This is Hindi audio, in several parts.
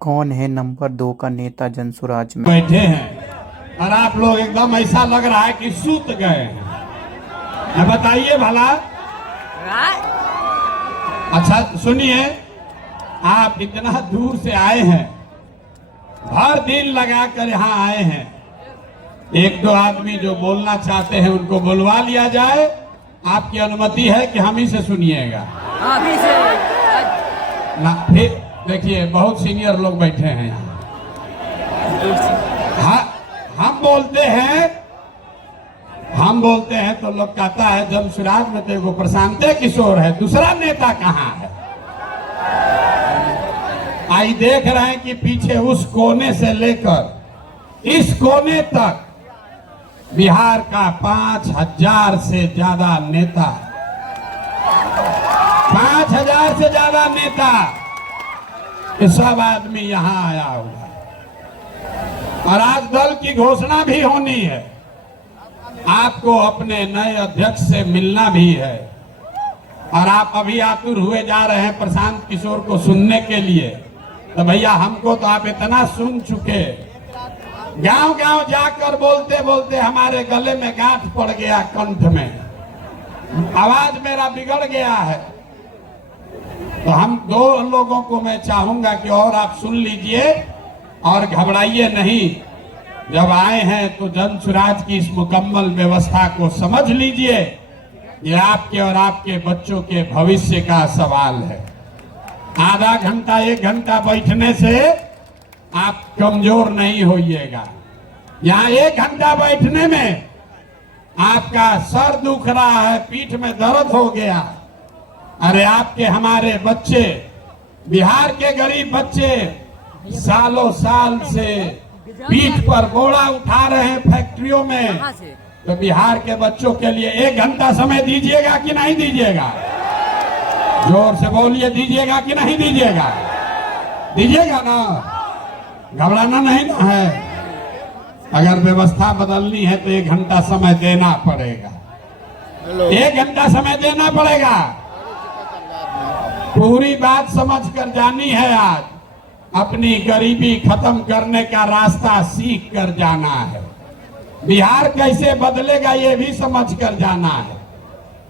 कौन है नंबर 2 का नेता जनसुराज में? बैठे हैं और आप लोग एकदम ऐसा लग रहा है कि सूत गए हैं। बताइए भला। अच्छा सुनिए, आप इतना दूर से आए हैं, हर दिन लगाकर यहाँ आए हैं। एक दो आदमी जो बोलना चाहते हैं उनको बुलवा लिया जाए। आपकी अनुमति है कि हम ही से सुनिएगा? ना फिर देखिए, बहुत सीनियर लोग बैठे हैं यहाँ। हम बोलते हैं तो लोग कहता है जनसुराज में तो एगो प्रशांत किशोर है, दूसरा नेता कहाँ है? आई देख रहे हैं कि पीछे उस कोने से लेकर इस कोने तक बिहार का 5000 से ज्यादा नेता, 5000 से ज्यादा नेता, ये सब आदमी यहाँ आया हुआ है। और आज दल की घोषणा भी होनी है। आपको अपने नए अध्यक्ष से मिलना भी है और आप अभी आतुर हुए जा रहे हैं प्रशांत किशोर को सुनने के लिए। तो भैया हमको तो आप इतना सुन चुके, गांव गांव जाकर बोलते बोलते हमारे गले में गांठ पड़ गया, कंठ में आवाज मेरा बिगड़ गया है। तो हम दो लोगों को मैं चाहूंगा कि और आप सुन लीजिए और घबराइए नहीं। जब आए हैं तो जनसुराज की इस मुकम्मल व्यवस्था को समझ लीजिए। ये आपके और आपके बच्चों के भविष्य का सवाल है। आधा घंटा 1 घंटा बैठने से आप कमजोर नहीं होइएगा। यहाँ 1 घंटा बैठने में आपका सर दुख रहा है, पीठ में दर्द हो गया। अरे आपके हमारे बच्चे, बिहार के गरीब बच्चे सालों साल से पीठ पर बोरा उठा रहे हैं फैक्ट्रियों में। तो बिहार के बच्चों के लिए 1 घंटा समय दीजिएगा कि नहीं दीजिएगा? जोर से बोलिए, दीजिएगा कि नहीं दीजिएगा? दीजिएगा ना, घबराना नहीं ना है। अगर व्यवस्था बदलनी है तो 1 घंटा समय देना पड़ेगा। 1 घंटा समय देना पड़ेगा। पूरी बात समझ कर जानी है। आज अपनी गरीबी खत्म करने का रास्ता सीख कर जाना है। बिहार कैसे बदलेगा ये भी समझ कर जाना है।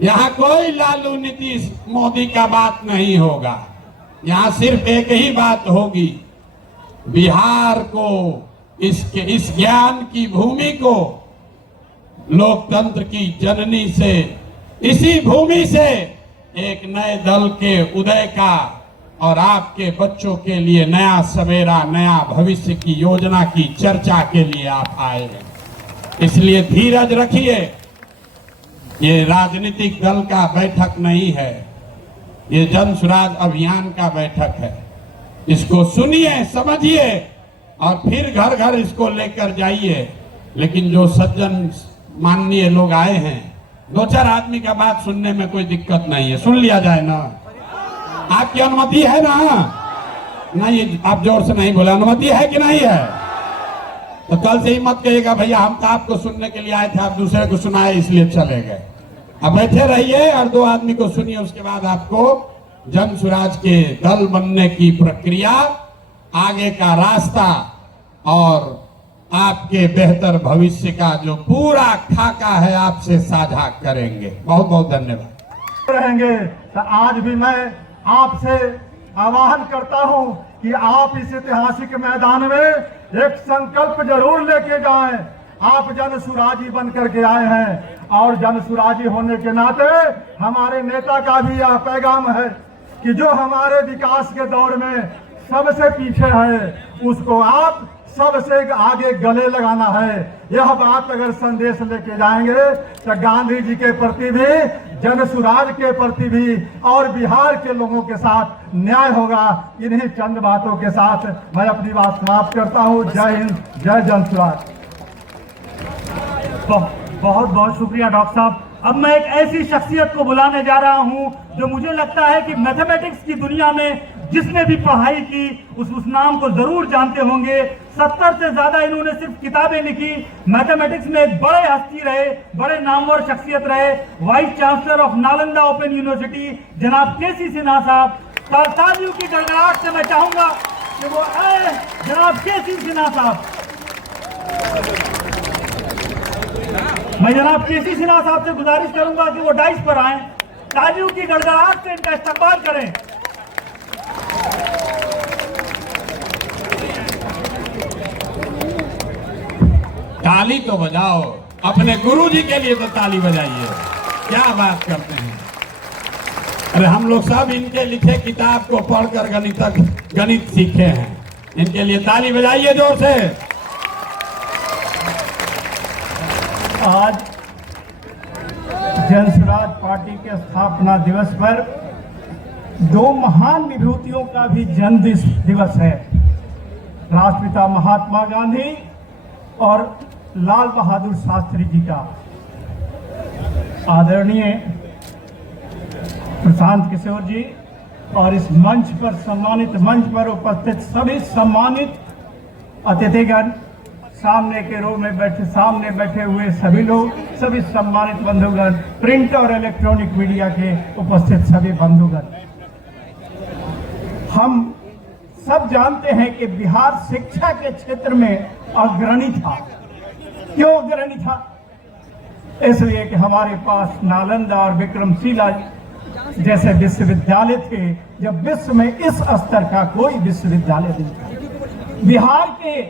यहाँ कोई लालू नीतीश मोदी का बात नहीं होगा। यहाँ सिर्फ एक ही बात होगी, बिहार को, इस ज्ञान की भूमि को, लोकतंत्र की जननी से, इसी भूमि से एक नए दल के उदय का और आपके बच्चों के लिए नया सवेरा, नया भविष्य की योजना की चर्चा के लिए आप आए हैं। इसलिए धीरज रखिए। ये राजनीतिक दल का बैठक नहीं है, ये जनसुराज अभियान का बैठक है। इसको सुनिए, समझिए और फिर घर घर इसको लेकर जाइए। लेकिन जो सज्जन माननीय लोग आए हैं, 2-4 आदमी का बात सुनने में कोई दिक्कत नहीं है, सुन लिया जाए ना। आपकी अनुमति है ना? नहीं, आप जोर से नहीं बोले, अनुमति है कि नहीं है? तो कल से ही मत कहिएगा भैया हम तो आपको सुनने के लिए आए थे, आप दूसरे को सुनाए इसलिए चले गए। अब बैठे रहिए और 2 आदमी को सुनिए, उसके बाद आपको जनसुराज के दल बनने की प्रक्रिया, आगे का रास्ता और आपके बेहतर भविष्य का जो पूरा खाका है आपसे साझा करेंगे। बहुत बहुत धन्यवाद। रहेंगे तो आज भी मैं आपसे आह्वान करता हूं कि आप इस ऐतिहासिक मैदान में एक संकल्प जरूर लेके जाएं। आप जनसुराजी बन करके आए हैं और जनसुराजी होने के नाते हमारे नेता का भी यह पैगाम है कि जो हमारे विकास के दौर में सबसे पीछे है उसको आप सबसे आगे गले लगाना है। यह बात अगर संदेश लेके जाएंगे तो गांधी जी के प्रति भी, जनसुराज के प्रति भी और बिहार के लोगों के साथ न्याय होगा। इन्हीं चंद बातों के साथ मैं अपनी बात समाप्त करता हूं। जय हिंद, जय जनसुराज। बहुत बहुत शुक्रिया डॉक्टर साहब। अब मैं एक ऐसी शख्सियत को बुलाने जा रहा हूं जो मुझे लगता है कि मैथमेटिक्स की दुनिया में जिसने भी पढ़ाई की उस नाम को जरूर जानते होंगे। 70 से ज्यादा इन्होंने सिर्फ किताबें लिखी। मैथमेटिक्स में एक बड़े हस्ती रहे, बड़े नामवर शख्सियत रहे। Vice chancellor of Nalanda open university जनाब केसी सिन्हा साहब। तालियों की गड़गड़ाहट से मैं चाहूंगा कि वो आए जनाब केसी सिन्हा साहब। मैं जनाब केसी सिन्हा साहब से गुजारिश करूंगा कि वो डाइस पर आए, तालियों की गड़गड़ाहट से इनका इस्तकबाल करें। ताली तो बजाओ, अपने गुरुजी के लिए तो ताली बजाइए। क्या बात करते हैं। अरे हम लोग सब इनके लिखे किताब को पढ़कर गणित सीखे हैं। इनके लिए ताली बजाइए जोर से। आज जन स्वराज पार्टी के स्थापना दिवस पर दो महान विभूतियों का भी जन्म दिवस है, राष्ट्रपिता महात्मा गांधी और लाल बहादुर शास्त्री जी का। आदरणीय प्रशांत किशोर जी और इस मंच पर सम्मानित मंच पर उपस्थित सभी सम्मानित अतिथिगण, सामने के रो में सामने बैठे हुए सभी लोग, सभी सम्मानित बंधुगण, प्रिंट और इलेक्ट्रॉनिक मीडिया के उपस्थित सभी बंधुगण, हम सब जानते हैं कि बिहार शिक्षा के क्षेत्र में अग्रणी था। क्यों अग्रणी था? इसलिए कि हमारे पास नालंदा और विक्रमशिला जैसे विश्वविद्यालय थे, जब विश्व में इस स्तर का कोई विश्वविद्यालय नहीं था। बिहार के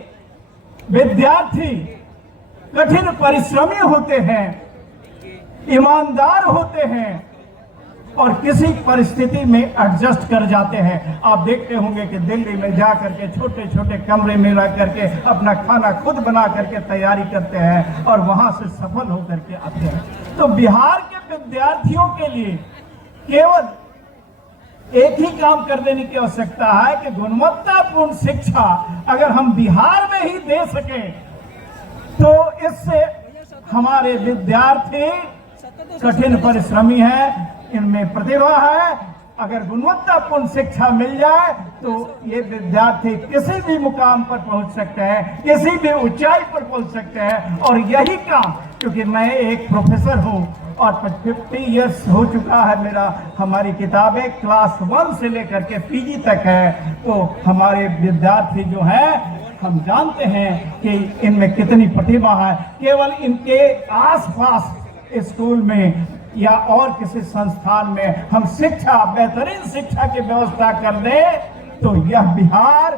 विद्यार्थी कठिन परिश्रमी होते हैं, ईमानदार होते हैं और किसी परिस्थिति में एडजस्ट कर जाते हैं। आप देखते होंगे कि दिल्ली में जा करके छोटे छोटे कमरे में रह करके अपना खाना खुद बना करके तैयारी करते हैं और वहां से सफल होकर के आते हैं। तो बिहार के विद्यार्थियों के लिए केवल एक ही काम कर देने की आवश्यकता है कि गुणवत्तापूर्ण शिक्षा अगर हम बिहार में ही दे सके तो इससे हमारे विद्यार्थी कठिन परिश्रमी हैं, इनमें प्रतिभा है। अगर गुणवत्तापूर्ण शिक्षा मिल जाए तो ये विद्यार्थी किसी भी मुकाम पर पहुंच सकते हैं, किसी भी ऊंचाई पर पहुंच सकते हैं। और यही काम, क्योंकि मैं एक प्रोफेसर हूं और 50 इयर्स हो चुका है मेरा, हमारी किताबें क्लास 1 से लेकर के पीजी तक है, तो हमारे विद्यार्थी जो हैं हम जानते हैं कि इनमें कितनी प्रतिभा है। केवल इनके आसपास स्कूल में या और किसी संस्थान में हम शिक्षा, बेहतरीन शिक्षा की व्यवस्था कर दें तो यह बिहार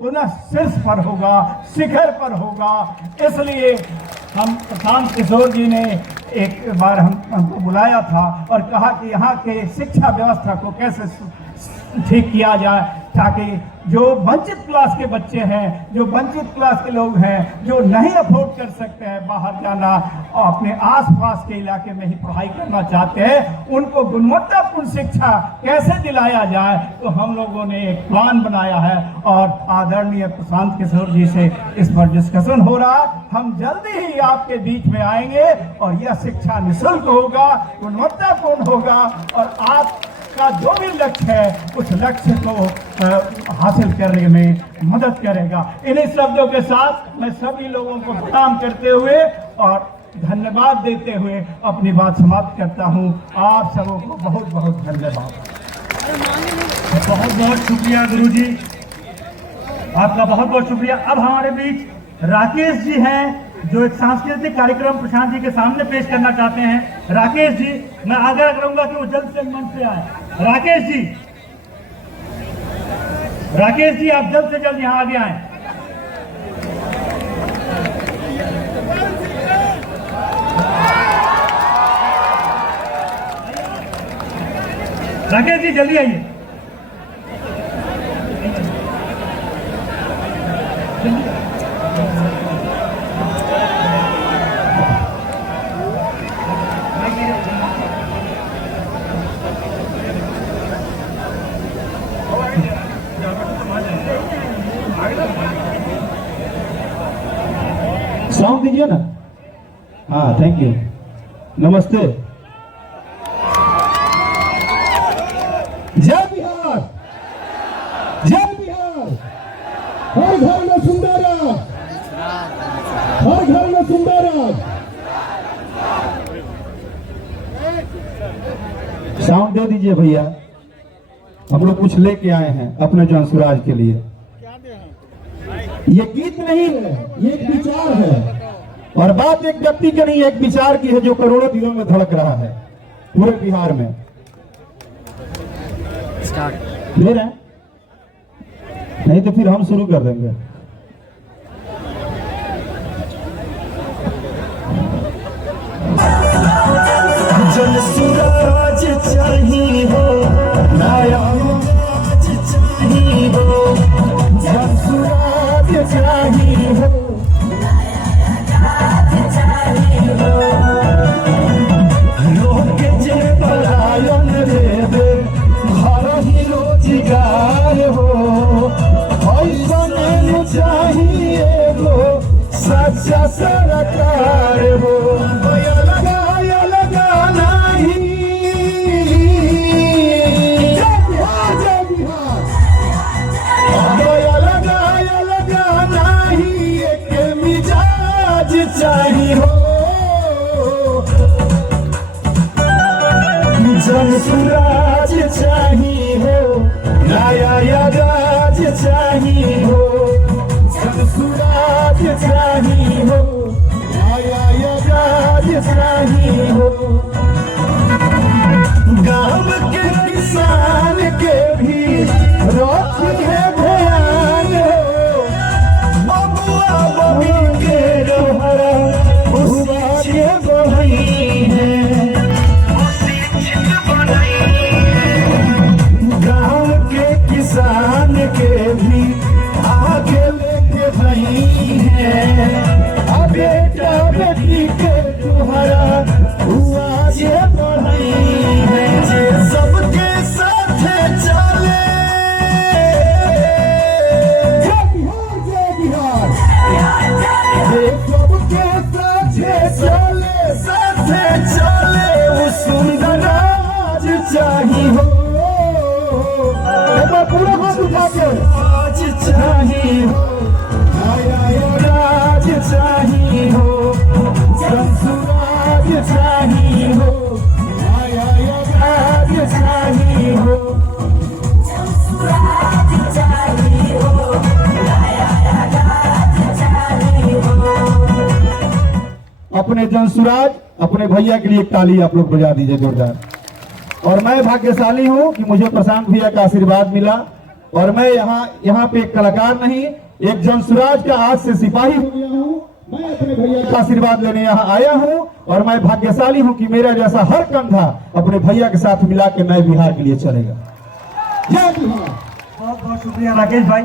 पुनः शीर्ष पर होगा, शिखर पर होगा। इसलिए हम प्रशांत किशोर जी ने एक बार हमको बुलाया था और कहा कि यहाँ के शिक्षा व्यवस्था को कैसे ठीक किया जाए ताकि जो वंचित क्लास के बच्चे हैं, जो वंचित क्लास के लोग हैं, जो नहीं अफोर्ड कर सकते हैं बाहर जाना और अपने आसपास के इलाके में ही पढ़ाई करना चाहते हैं, उनको गुणवत्तापूर्ण शिक्षा कैसे दिलाया जाए। तो हम लोगों ने एक प्लान बनाया है और आदरणीय प्रशांत किशोर जी से इस पर डिस्कशन हो रहा। हम जल्दी ही आपके बीच में आएंगे और यह शिक्षा निःशुल्क होगा, गुणवत्तापूर्ण होगा और आप का जो भी लक्ष्य है उस लक्ष्य को हासिल करने में मदद करेगा। इन्हीं शब्दों के साथ मैं सभी लोगों को प्रणाम करते हुए और धन्यवाद देते हुए अपनी बात समाप्त करता हूं। आप सबों को बहुत बहुत धन्यवाद। बहुत बहुत शुक्रिया गुरुजी, आपका बहुत बहुत शुक्रिया। अब हमारे बीच राकेश जी हैं जो एक सांस्कृतिक कार्यक्रम प्रशांत जी के सामने पेश करना चाहते हैं। राकेश जी, मैं आग्रह करूंगा कि वो जल्द से मंच पे आए। राकेश जी आप जल्द से जल्द यहाँ आगे आए। राकेश जी जल्दी आइए। साउंड दीजिए ना। हाँ, थैंक यू। नमस्ते। जय बिहार, जय बिहार। हर घर में सुंदर राज, हर घर में सुंदर राज। साउंड दे दीजिए भैया, हम लोग कुछ लेके आए हैं अपने जन स्वराज के लिए। ये गीत नहीं है, ये एक विचार है। और बात एक व्यक्ति की नहीं, एक विचार की है जो करोड़ों दिलों में धड़क रहा है पूरे बिहार में। ले रहे हैं? नहीं तो फिर हम शुरू कर देंगे। जन सूरज चाहिए हो, नया सूरज चाहिए हो, जन सूरज चाहिए हो, लोग के जे पलायन रे दे, घर ही रोजगार हो, ऐसा चाहिए हो, सच्चा सरकार हो। चाहिए हो, जन सुराज चाहिए हो, नया राज चाहिए हो, जन सुराज चाहिए हो, नया राज चाहिए हो। गांव के किसान के भी रखिए ध्यान हो, बबुआ बबी के रोहरा उसे बढ़ई है, गांव के किसान के भी आगे लेके गई है, अब बेटा बेटी के रोहरा उसे बढ़ई है, जे सबके साथ चले, जय बिहार, सबके साथ चले, वो सुंदर राज चाहिए हो, पूरा हाथ उठा के राज चाहिए हो, नया राज चाहिए हो, राज चाहिए हो, नया राज चाहिए हो, अपने जनसुराज अपने भैया के लिए एक ताली आप लोग बजा दीजिए जोरदार। और मैं भाग्यशाली हूं कि मुझे प्रशांत भैया का आशीर्वाद मिला, और मैं यहाँ पे एक कलाकार नहीं, एक जनसुराज का आज से सिपाही हो गया हूं। मैं अपने भैया का आशीर्वाद लेने यहाँ आया हूं, और मैं भाग्यशाली हूं कि मेरा जैसा हर कंधा अपने भैया के साथ मिला के नए बिहार के लिए चलेगा। जय बिहार। बहुत बहुत शुक्रिया राकेश भाई।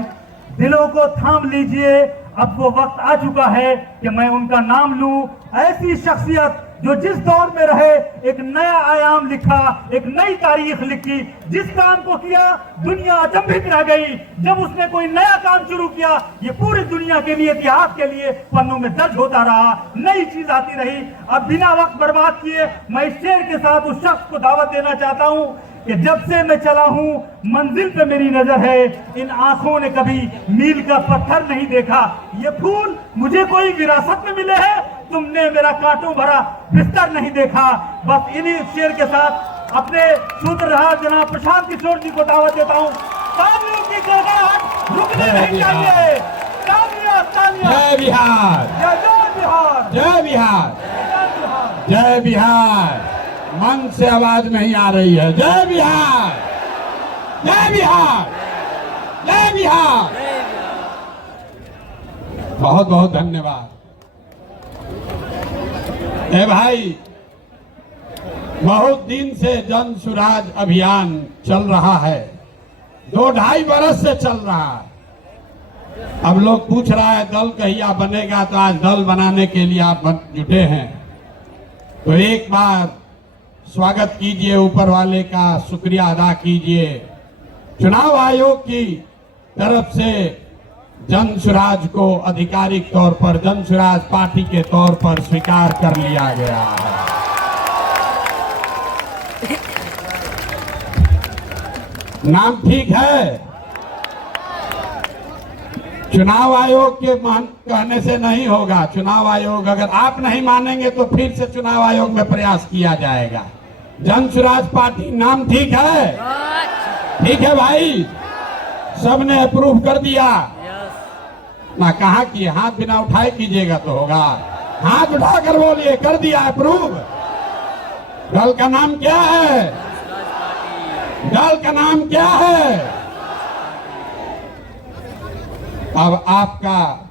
दिलों को थाम लीजिए, अब वो वक्त आ चुका है कि मैं उनका नाम लूं। ऐसी शख्सियत जो जिस दौर में रहे एक नया आयाम लिखा, एक नई तारीख लिखी, जिस काम को किया दुनिया अचंभित रह गई। जब उसने कोई नया काम शुरू किया, ये पूरी दुनिया के लिए, इतिहास के लिए पन्नों में दर्ज होता रहा, नई चीज आती रही। अब बिना वक्त बर्बाद किए मैं इस शेर के साथ उस शख्स को दावत देना चाहता हूं कि जब से मैं चला हूं मंजिल पे मेरी नजर है, इन आंखों ने कभी मील का पत्थर नहीं देखा। ये फूल मुझे कोई विरासत में मिले हैं, तुमने मेरा कांटों भरा बिस्तर नहीं देखा। बस इन्हीं शेर के साथ अपने सूत्रधार जनाब प्रशांत किशोर जी को दावत देता हूं। तालियों की गड़गड़ाहट रुकनी नहीं चाहिए। तालियां तालियां। जय बिहार, जय बिहार, जय बिहार, जय बिहार। जय बिहार। मन से आवाज नहीं आ रही है। जय बिहार, जय बिहार, जय बिहार। बहुत बहुत धन्यवाद। ए भाई, बहुत दिन से जन सुराज अभियान चल रहा है, 2-2.5 बरस से चल रहा है। अब लोग पूछ रहा है दल कहिया बनेगा, तो आज दल बनाने के लिए आप जुटे हैं। तो एक बार स्वागत कीजिए, ऊपर वाले का शुक्रिया अदा कीजिए। चुनाव आयोग की तरफ से जन सुराज को आधिकारिक तौर पर जन सुराज पार्टी के तौर पर स्वीकार कर लिया गया है। नाम ठीक है? चुनाव आयोग के कहने से नहीं होगा। चुनाव आयोग, अगर आप नहीं मानेंगे तो फिर से चुनाव आयोग में प्रयास किया जाएगा। जन सुराज पार्टी नाम ठीक है? ठीक है भाई, सबने अप्रूव कर दिया। ना कहा कि हाथ बिना उठाए कीजिएगा तो होगा। हाथ उठाकर बोलिए, कर दिया अप्रूव। दल का नाम क्या है? दल का नाम क्या है? अब आपका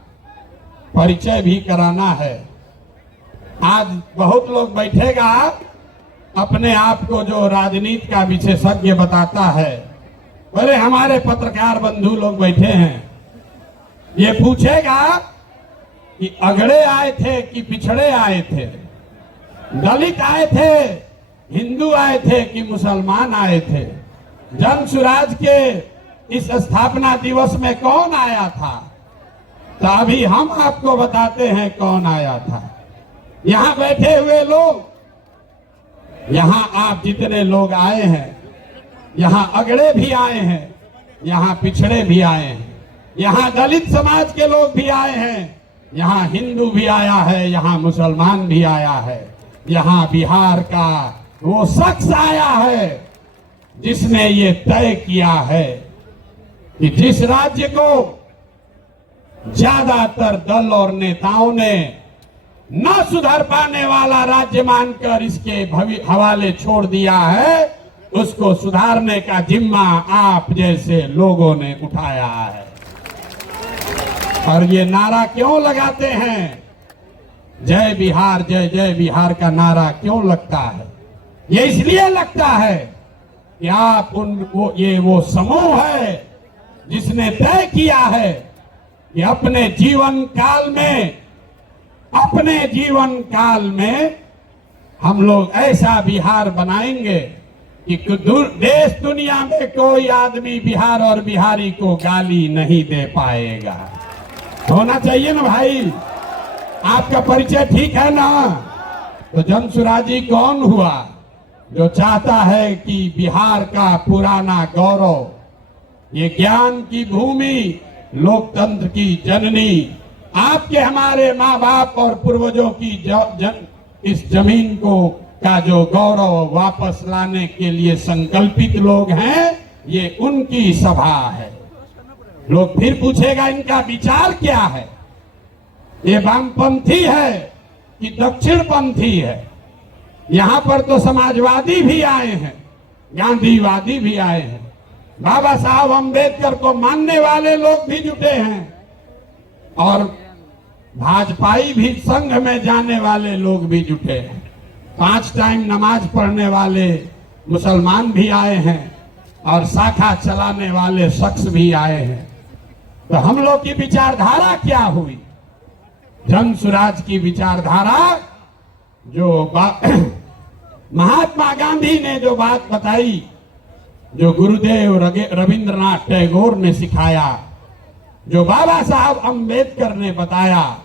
परिचय भी कराना है। आज बहुत लोग बैठेगा अपने आप को जो राजनीति का विशेषज्ञ बताता है। अरे हमारे पत्रकार बंधु लोग बैठे हैं, ये पूछेगा कि अगड़े आए थे कि पिछड़े आए थे, दलित आए थे, हिंदू आए थे कि मुसलमान आए थे। जन सुराज के इस स्थापना दिवस में कौन आया था? तो अभी हम आपको बताते हैं कौन आया था। यहां बैठे हुए लोग, यहां आप जितने लोग आए हैं, यहां अगड़े भी आए हैं, यहां पिछड़े भी आए हैं, यहां दलित समाज के लोग भी आए हैं, यहां हिंदू भी आया है, यहां मुसलमान भी आया है, यहां बिहार का वो शख्स आया है जिसने ये तय किया है कि जिस राज्य को ज्यादातर दल और नेताओं ने न सुधर पाने वाला राज्य मानकर इसके हवाले छोड़ दिया है, उसको सुधारने का जिम्मा आप जैसे लोगों ने उठाया है। और ये नारा क्यों लगाते हैं? जय बिहार, जय जय बिहार का नारा क्यों लगता है? ये इसलिए लगता है कि आप ये वो समूह है जिसने तय किया है कि अपने जीवन काल में हम लोग ऐसा बिहार बनाएंगे कि देश दुनिया में कोई आदमी बिहार और बिहारी को गाली नहीं दे पाएगा। होना चाहिए ना भाई? आपका परिचय ठीक है ना? तो जनसुराजी कौन हुआ? जो चाहता है कि बिहार का पुराना गौरव, ये ज्ञान की भूमि, लोकतंत्र की जननी, आपके हमारे माँ बाप और पूर्वजों की इस जमीन को का जो गौरव वापस लाने के लिए संकल्पित लोग हैं, ये उनकी सभा है। लोग फिर पूछेगा इनका विचार क्या है? ये वामपंथी है कि दक्षिणपंथी है? यहाँ पर तो समाजवादी भी आए हैं, गांधीवादी भी आए हैं, बाबा साहब अम्बेडकर को मानने वाले लोग भी जुटे हैं, और भाजपाई भी संघ में जाने वाले लोग भी जुटे हैं। 5 टाइम नमाज पढ़ने वाले मुसलमान भी आए हैं और शाखा चलाने वाले शख्स भी आए हैं। तो हम लोग की विचारधारा क्या हुई? जन सुराज की विचारधारा जो महात्मा गांधी ने जो बात बताई, जो गुरुदेव रविंद्रनाथ टैगोर ने सिखाया, जो बाबा साहब अम्बेडकर ने बताया,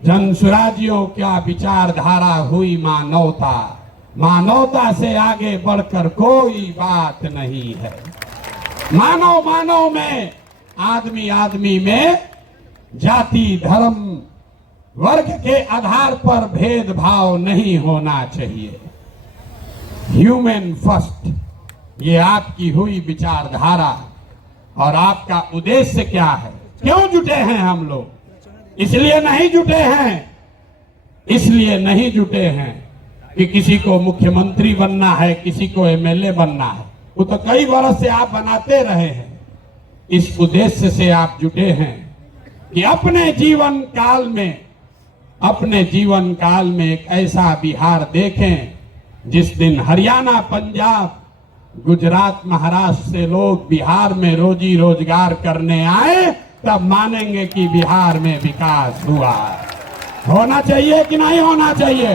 जन सुराजियों क्या विचारधारा हुई? मानवता। मानवता से आगे बढ़कर कोई बात नहीं है। मानव में, आदमी में जाति, धर्म, वर्ग के आधार पर भेदभाव नहीं होना चाहिए। ह्यूमन फर्स्ट, ये आपकी हुई विचारधारा। और आपका उद्देश्य क्या है? क्यों जुटे हैं हम लोग? इसलिए नहीं जुटे हैं कि किसी को मुख्यमंत्री बनना है, किसी को एमएलए बनना है। वो तो कई वर्ष से आप बनाते रहे हैं। इस उद्देश्य से आप जुटे हैं कि अपने जीवन काल में एक ऐसा बिहार देखें जिस दिन हरियाणा, पंजाब, गुजरात, महाराष्ट्र से लोग बिहार में रोजी रोजगार करने आए, तब मानेंगे कि बिहार में विकास हुआ। होना चाहिए कि नहीं होना चाहिए?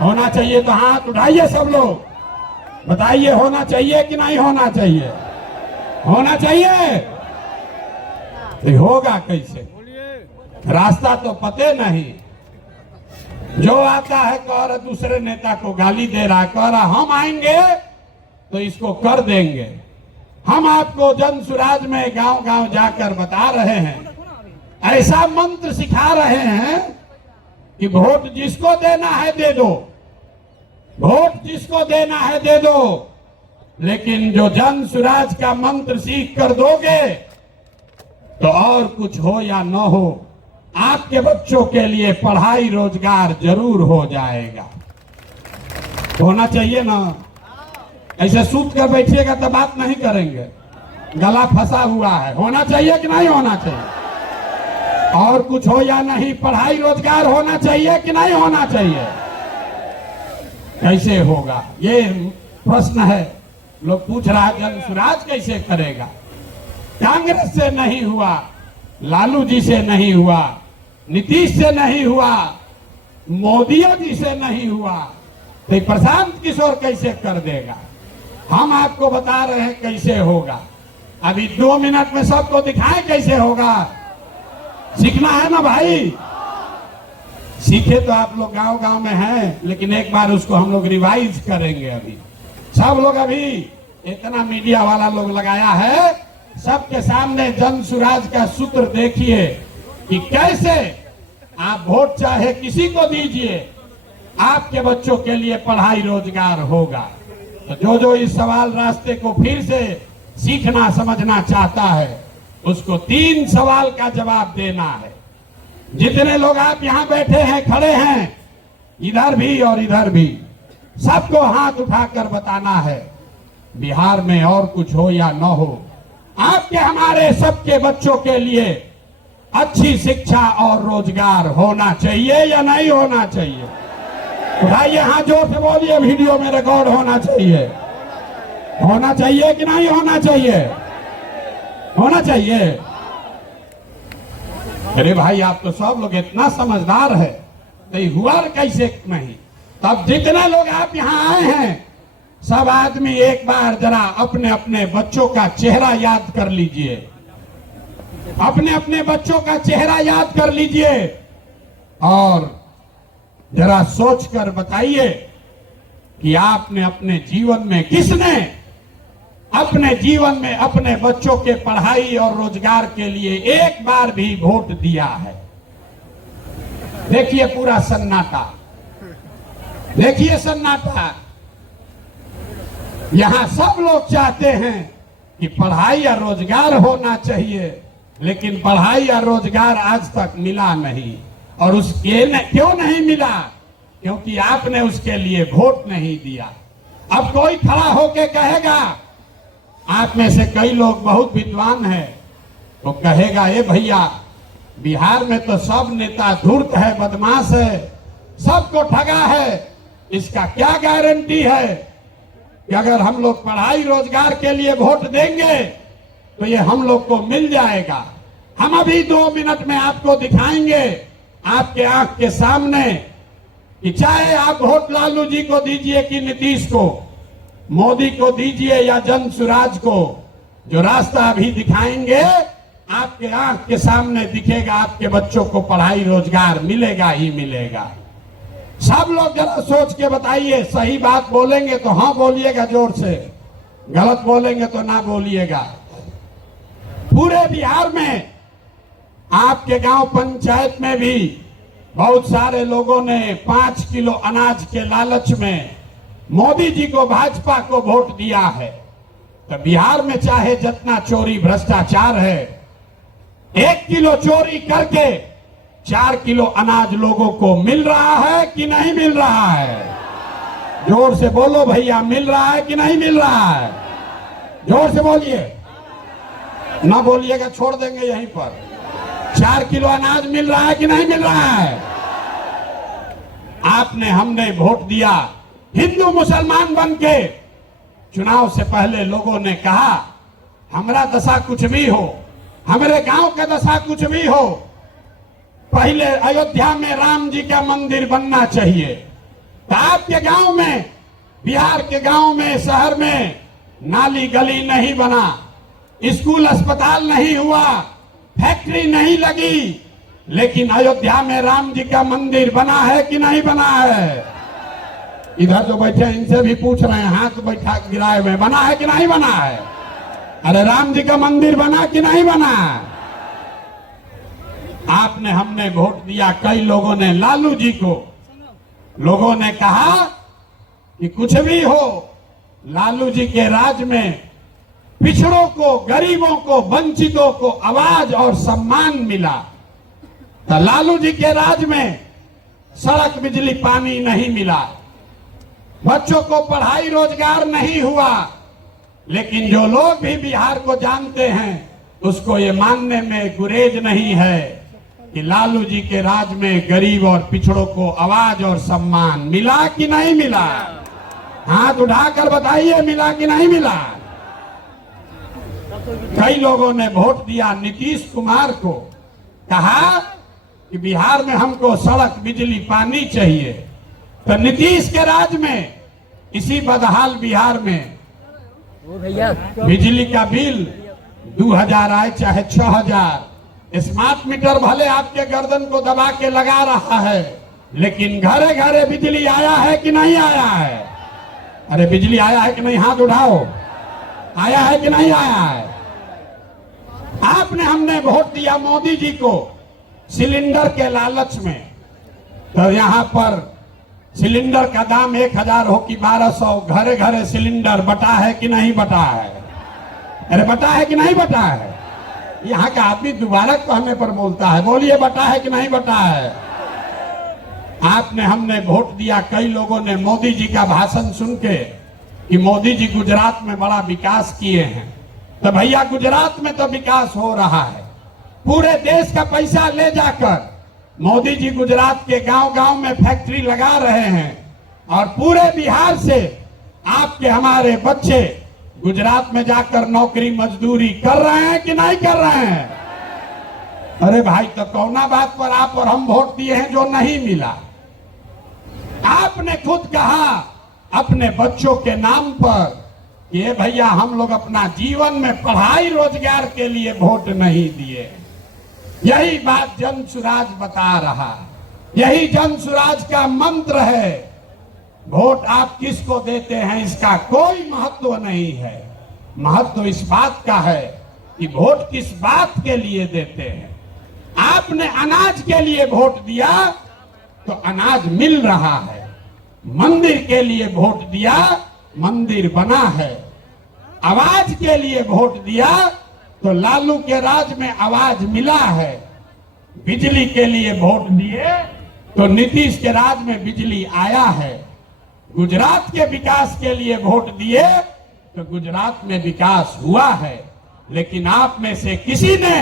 होना चाहिए तो हाथ उठाइए सब लोग, बताइए होना चाहिए कि नहीं होना चाहिए? होना चाहिए। तो होगा कैसे? रास्ता तो पते नहीं। जो आता है कह रहा दूसरे नेता को गाली दे रहा, कह रहा हम आएंगे तो इसको कर देंगे। हम आपको जन सुराज में गांव गांव जाकर बता रहे हैं, ऐसा मंत्र सिखा रहे हैं कि वोट जिसको देना है दे दो, वोट जिसको देना है दे दो, लेकिन जो जन सुराज का मंत्र सीख कर दोगे तो और कुछ हो या न हो, आपके बच्चों के लिए पढ़ाई रोजगार जरूर हो जाएगा। होना चाहिए ना। ऐसे सूत कर बैठिएगा तो बात नहीं करेंगे, गला फंसा हुआ है। होना चाहिए कि नहीं होना चाहिए? और कुछ हो या नहीं, पढ़ाई रोजगार होना चाहिए कि नहीं होना चाहिए? कैसे होगा ये प्रश्न है। लोग पूछ रहा है जन सुराज कैसे करेगा? कांग्रेस से नहीं हुआ, लालू जी से नहीं हुआ, नीतीश से नहीं हुआ, मोदी जी से नहीं हुआ, तो प्रशांत किशोर कैसे कर देगा? हम आपको बता रहे हैं कैसे होगा। अभी 2 मिनट में सबको दिखाएं कैसे होगा। सीखना है ना भाई। सीखे तो आप लोग गांव गांव में हैं, लेकिन एक बार उसको हम लोग रिवाइज करेंगे। अभी सब लोग, अभी इतना मीडिया वाला लोग लगाया है, सबके सामने जन सुराज का सूत्र देखिए कि कैसे आप वोट चाहे किसी को दीजिए, आपके बच्चों के लिए पढ़ाई रोजगार होगा। तो जो इस सवाल रास्ते को फिर से सीखना समझना चाहता है, उसको 3 सवाल का जवाब देना है। जितने लोग आप यहाँ बैठे हैं, खड़े हैं, इधर भी और इधर भी, सबको हाथ उठाकर बताना है, बिहार में और कुछ हो या न हो, आपके हमारे सबके बच्चों के लिए अच्छी शिक्षा और रोजगार होना चाहिए या नहीं होना चाहिए? भाई यहाँ जोर से बोलिए, वीडियो में रिकॉर्ड होना चाहिए। होना चाहिए कि नहीं होना चाहिए? होना चाहिए। अरे भाई आप तो सब लोग इतना समझदार है, तो हुआ कैसे नहीं? तब जितने लोग आप यहाँ आए हैं, सब आदमी एक बार जरा अपने अपने बच्चों का चेहरा याद कर लीजिए। अपने अपने बच्चों का चेहरा याद कर लीजिए और जरा सोचकर बताइए कि आपने अपने जीवन में, किसने अपने जीवन में अपने बच्चों के पढ़ाई और रोजगार के लिए एक बार भी वोट दिया है? देखिए पूरा सन्नाटा, देखिए सन्नाटा। यहां सब लोग चाहते हैं कि पढ़ाई या रोजगार होना चाहिए, लेकिन पढ़ाई या रोजगार आज तक मिला नहीं। और उसके क्यों नहीं मिला? क्योंकि आपने उसके लिए वोट नहीं दिया। अब कोई खड़ा होके कहेगा, आप में से कई लोग बहुत विद्वान हैं, तो कहेगा, ए भैया बिहार में तो सब नेता धूर्त है, बदमाश है, सबको ठगा है। इसका क्या गारंटी है कि अगर हम लोग पढ़ाई रोजगार के लिए वोट देंगे तो ये हम लोग को मिल जाएगा? हम अभी 2 मिनट में आपको दिखाएंगे, आपके आंख के सामने, कि चाहे आप वोट लालू जी को दीजिए कि नीतीश को, मोदी को दीजिए या जन सुराज को, जो रास्ता अभी दिखाएंगे आपके आंख के सामने दिखेगा। आपके बच्चों को पढ़ाई रोजगार मिलेगा ही मिलेगा। सब लोग जरा सोच के बताइए। सही बात बोलेंगे तो हाँ बोलिएगा जोर से, गलत बोलेंगे तो ना बोलिएगा। पूरे बिहार में, आपके गांव पंचायत में भी बहुत सारे लोगों ने 5 किलो अनाज के लालच में मोदी जी को, भाजपा को वोट दिया है। तो बिहार में चाहे जितना चोरी भ्रष्टाचार है, 1 किलो चोरी करके 4 किलो अनाज लोगों को मिल रहा है कि नहीं मिल रहा है? जोर से बोलो भैया, मिल रहा है कि नहीं मिल रहा है? जोर से बोलिए। ना बोलिएगा छोड़ देंगे यहीं पर। 4 किलो अनाज मिल रहा है कि नहीं मिल रहा है? आपने, हमने वोट दिया हिंदू मुसलमान बन के। चुनाव से पहले लोगों ने कहा, हमारा दशा कुछ भी हो, हमारे गांव का दशा कुछ भी हो, पहले अयोध्या में राम जी का मंदिर बनना चाहिए। तो आपके गांव में, बिहार के गांव में, शहर में नाली गली नहीं बना, स्कूल अस्पताल नहीं हुआ, फैक्ट्री नहीं लगी, लेकिन अयोध्या में राम जी का मंदिर बना है कि नहीं बना है? इधर जो बैठे हैं इनसे भी पूछ रहे हैं, हाथ बैठा गिराए हुए, बना है कि नहीं बना है? अरे राम जी का मंदिर बना कि नहीं बना? आपने, हमने वोट दिया, कई लोगों ने लालू जी को। लोगों ने कहा कि कुछ भी हो, लालू जी के राज में पिछड़ों को, गरीबों को, वंचितों को आवाज और सम्मान मिला। तो लालू जी के राज में सड़क, बिजली, पानी नहीं मिला, बच्चों को पढ़ाई रोजगार नहीं हुआ। लेकिन जो लोग भी बिहार को जानते हैं उसको ये मानने में गुरेज नहीं है कि लालू जी के राज में गरीब और पिछड़ों को आवाज और सम्मान मिला कि नहीं मिला। हाथ उठाकर बताइए, मिला कि नहीं मिला। कई लोगों ने वोट दिया नीतीश कुमार को, कहा कि बिहार में हमको सड़क, बिजली, पानी चाहिए। तो नीतीश के राज में इसी बदहाल बिहार में बिजली का बिल 2000 आए चाहे 6000, स्मार्ट मीटर भले आपके गर्दन को दबा के लगा रहा है, लेकिन घरे घरे बिजली आया है कि नहीं आया है? अरे बिजली आया है कि नहीं? हाथ उठाओ। आया है कि नहीं आया है? हमने वोट दिया मोदी जी को सिलेंडर के लालच में, तो यहाँ पर सिलेंडर का दाम 1000 हो कि 1200, घरे घरे सिलेंडर बटा है कि नहीं बटा है? अरे बटा है कि नहीं बटा है? यहाँ का आदमी दोबारा कहने पर बोलता है, बोलिए बटा है कि नहीं बटा है? हमने वोट दिया, कई लोगों ने मोदी जी का भाषण सुन के कि मोदी जी गुजरात में बड़ा विकास किए हैं, तो भैया गुजरात में तो विकास हो रहा है। पूरे देश का पैसा ले जाकर मोदी जी गुजरात के गांव गांव में फैक्ट्री लगा रहे हैं, और पूरे बिहार से आपके हमारे बच्चे गुजरात में जाकर नौकरी मजदूरी कर रहे हैं कि नहीं कर रहे हैं? अरे भाई, तो कौना बात पर आप और हम वोट दिए हैं जो नहीं मिला? आपने खुद कहा अपने बच्चों के नाम पर, ये भैया हम लोग अपना जीवन में पढ़ाई रोजगार के लिए वोट नहीं दिए। यही बात जन सुराज बता रहा, यही जन सुराज का मंत्र है। वोट आप किसको देते हैं इसका कोई महत्व नहीं है, महत्व इस बात का है कि वोट किस बात के लिए देते हैं। आपने अनाज के लिए वोट दिया तो अनाज मिल रहा है, मंदिर के लिए वोट दिया मंदिर बना है, आवाज के लिए वोट दिया तो लालू के राज में आवाज मिला है, बिजली के लिए वोट दिए तो नीतीश के राज में बिजली आया है, गुजरात के विकास के लिए वोट दिए तो गुजरात में विकास हुआ है। लेकिन आप में से किसी ने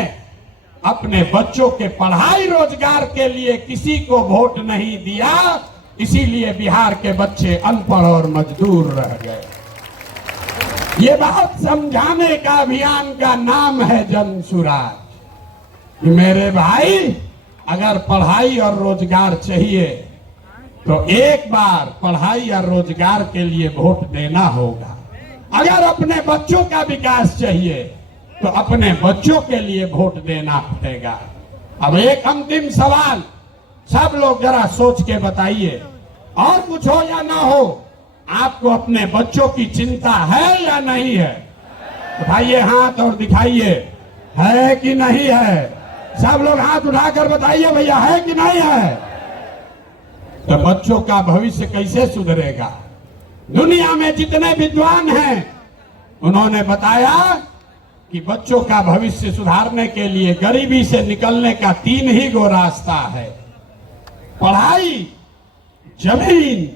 अपने बच्चों के पढ़ाई रोजगार के लिए किसी को वोट नहीं दिया, इसीलिए बिहार के बच्चे अनपढ़ और मजदूर रह गए। ये बात समझाने का अभियान का नाम है जन सुराज। मेरे भाई, अगर पढ़ाई और रोजगार चाहिए तो एक बार पढ़ाई और रोजगार के लिए वोट देना होगा। अगर अपने बच्चों का विकास चाहिए तो अपने बच्चों के लिए वोट देना पड़ेगा। अब एक अंतिम सवाल, सब लोग जरा सोच के बताइए, और कुछ हो या ना हो, आपको अपने बच्चों की चिंता है या नहीं है? उठाइए हाथ और दिखाइए, है कि नहीं है? सब लोग हाथ उठाकर बताइए भैया, है कि नहीं है? तो बच्चों का भविष्य कैसे सुधरेगा? दुनिया में जितने विद्वान हैं उन्होंने बताया कि बच्चों का भविष्य सुधारने के लिए गरीबी से निकलने का 3 ही गो रास्ता है, पढ़ाई, जमीन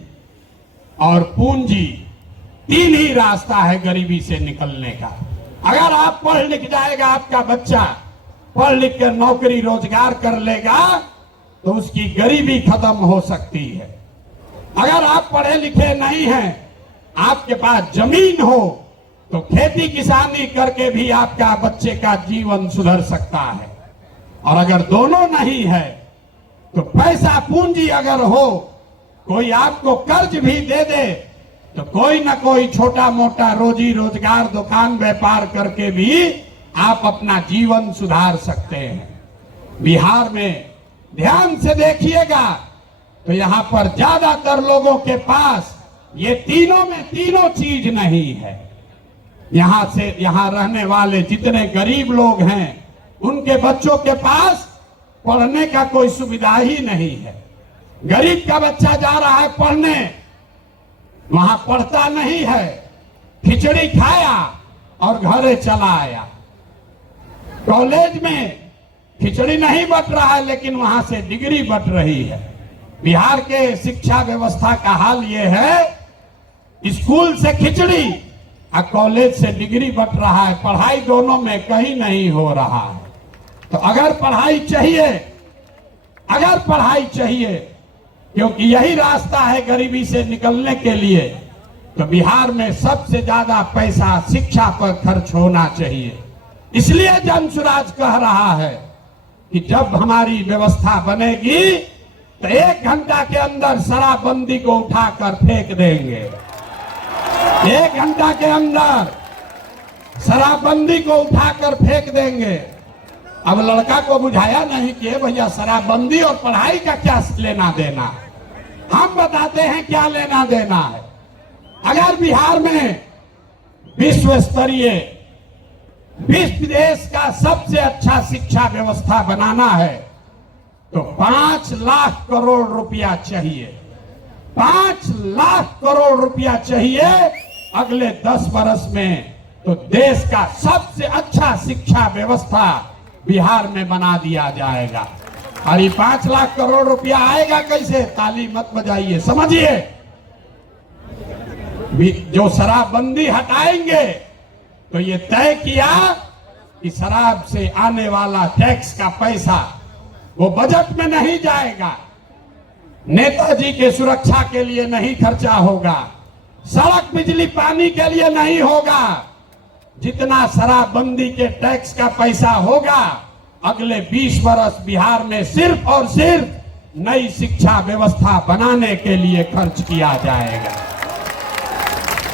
और पूंजी। 3 ही रास्ता है गरीबी से निकलने का। अगर आप पढ़ लिख जाएगा, आपका बच्चा पढ़ लिख कर नौकरी रोजगार कर लेगा तो उसकी गरीबी खत्म हो सकती है। अगर आप पढ़े लिखे नहीं हैं, आपके पास जमीन हो तो खेती किसानी करके भी आपका बच्चे का जीवन सुधर सकता है। और अगर दोनों नहीं है तो पैसा पूंजी अगर हो, कोई आपको कर्ज भी दे दे तो कोई ना कोई छोटा मोटा रोजी रोजगार, दुकान व्यापार करके भी आप अपना जीवन सुधार सकते हैं। बिहार में ध्यान से देखिएगा तो यहाँ पर ज्यादातर लोगों के पास ये तीनों में तीनों चीज नहीं है। यहाँ रहने वाले जितने गरीब लोग हैं उनके बच्चों के पास पढ़ने का कोई सुविधा ही नहीं है। गरीब का बच्चा जा रहा है पढ़ने, वहां पढ़ता नहीं है, खिचड़ी खाया और घरे चला आया। कॉलेज में खिचड़ी नहीं बट रहा है, लेकिन वहां से डिग्री बट रही है। बिहार के शिक्षा व्यवस्था का हाल ये है, स्कूल से खिचड़ी और कॉलेज से डिग्री बट रहा है। पढ़ाई दोनों में कहीं नहीं हो रहा है। तो अगर पढ़ाई चाहिए, क्योंकि यही रास्ता है गरीबी से निकलने के लिए, तो बिहार में सबसे ज्यादा पैसा शिक्षा पर खर्च होना चाहिए। इसलिए जनसुराज कह रहा है कि जब हमारी व्यवस्था बनेगी तो 1 घंटा के अंदर शराबबंदी को उठाकर फेंक देंगे। 1 घंटा के अंदर शराबबंदी को उठाकर फेंक देंगे। अब लड़का को बुझाया नहीं कि भैया शराबबंदी और पढ़ाई का क्या लेना देना। हम बताते हैं क्या लेना देना है। अगर बिहार में विश्व देश का सबसे अच्छा शिक्षा व्यवस्था बनाना है तो 5 लाख करोड़ रुपया चाहिए। 5 लाख करोड़ रुपया चाहिए अगले 10 वर्ष में, तो देश का सबसे अच्छा शिक्षा व्यवस्था बिहार में बना दिया जाएगा। और ये 5 लाख करोड़ रुपया आएगा कैसे? ताली मत बजाइए, समझिए। जो शराबबंदी हटाएंगे तो ये तय किया कि शराब से आने वाला टैक्स का पैसा वो बजट में नहीं जाएगा, नेताजी के सुरक्षा के लिए नहीं खर्चा होगा, सड़क बिजली पानी के लिए नहीं होगा। जितना शराबबंदी के टैक्स का पैसा होगा अगले 20 वर्ष बिहार में सिर्फ और सिर्फ नई शिक्षा व्यवस्था बनाने के लिए खर्च किया जाएगा।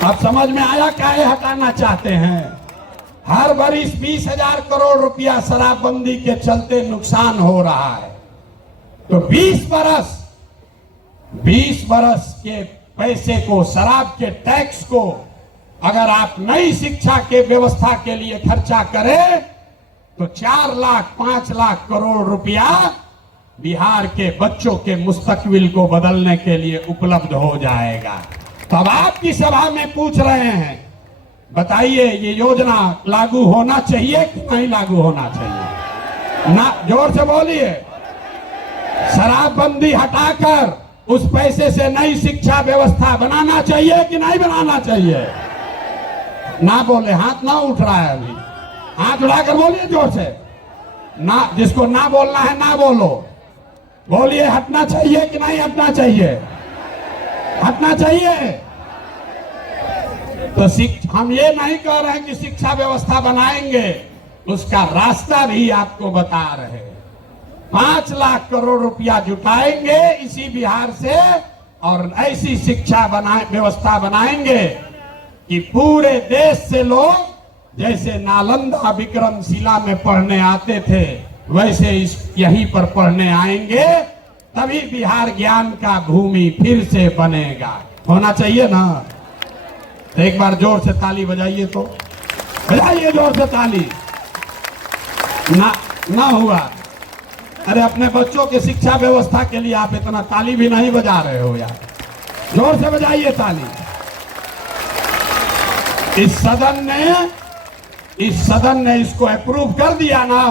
अब समझ में आया काहे हटाना चाहते हैं? हर वर्ष 20,000 करोड़ रुपया शराबबंदी के चलते नुकसान हो रहा है। तो 20 वर्ष के पैसे को, शराब के टैक्स को अगर आप नई शिक्षा के व्यवस्था के लिए खर्चा करें तो 4 लाख 5 लाख करोड़ रुपया बिहार के बच्चों के मुस्तकबिल को बदलने के लिए उपलब्ध हो जाएगा। तब आपकी सभा में पूछ रहे हैं, बताइए ये योजना लागू होना चाहिए कि नहीं लागू होना चाहिए? ना, जोर से बोलिए। शराबबंदी हटाकर उस पैसे से नई शिक्षा व्यवस्था बनाना चाहिए कि नहीं बनाना चाहिए? ना बोले, हाथ ना उठ रहा है अभी। हाथ उठाकर बोलिए जोर से। ना, जिसको ना बोलना है ना बोलो, बोलिए हटना चाहिए कि नहीं हटना चाहिए? हटना चाहिए। तो हम ये नहीं कह रहे हैं कि शिक्षा व्यवस्था बनाएंगे, उसका रास्ता भी आपको बता रहे हैं। 5 लाख करोड़ रुपया जुटाएंगे इसी बिहार से और ऐसी शिक्षा व्यवस्था बनाएंगे कि पूरे देश से लोग जैसे नालंदा विक्रमशिला में पढ़ने आते थे वैसे यहीं पर पढ़ने आएंगे, तभी बिहार ज्ञान का भूमि फिर से बनेगा। होना चाहिए ना? तो एक बार जोर से ताली बजाइए, तो बजाइए जोर से ताली। ना हुआ? अरे अपने बच्चों के शिक्षा व्यवस्था के लिए आप इतना ताली भी नहीं बजा रहे हो यार, जोर से बजाइए ताली। इस सदन ने इसको अप्रूव कर दिया ना,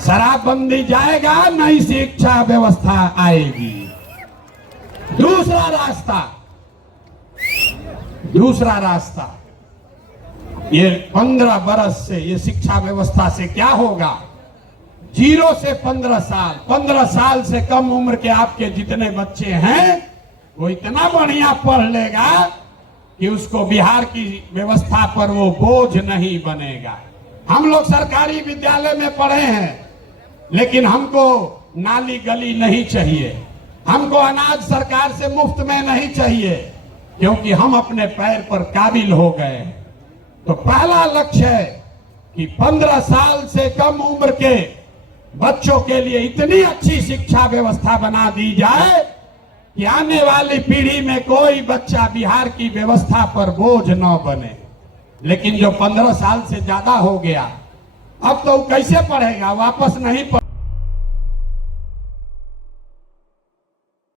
शराबबंदी जाएगा, नई शिक्षा व्यवस्था आएगी। दूसरा रास्ता ये 15 बरस से ये शिक्षा व्यवस्था से क्या होगा? 0 से 15 साल, 15 साल से कम उम्र के आपके जितने बच्चे हैं वो इतना बढ़िया पढ़ लेगा कि उसको बिहार की व्यवस्था पर वो बोझ नहीं बनेगा। हम लोग सरकारी विद्यालय में पढ़े हैं, लेकिन हमको नाली गली नहीं चाहिए, हमको अनाज सरकार से मुफ्त में नहीं चाहिए, क्योंकि हम अपने पैर पर काबिल हो गए। तो पहला लक्ष्य है कि 15 साल से कम उम्र के बच्चों के लिए इतनी अच्छी शिक्षा व्यवस्था बना दी जाए कि आने वाली पीढ़ी में कोई बच्चा बिहार की व्यवस्था पर बोझ न बने। लेकिन जो 15 साल से ज्यादा हो गया, अब तो कैसे पढ़ेगा? वापस नहीं पढ़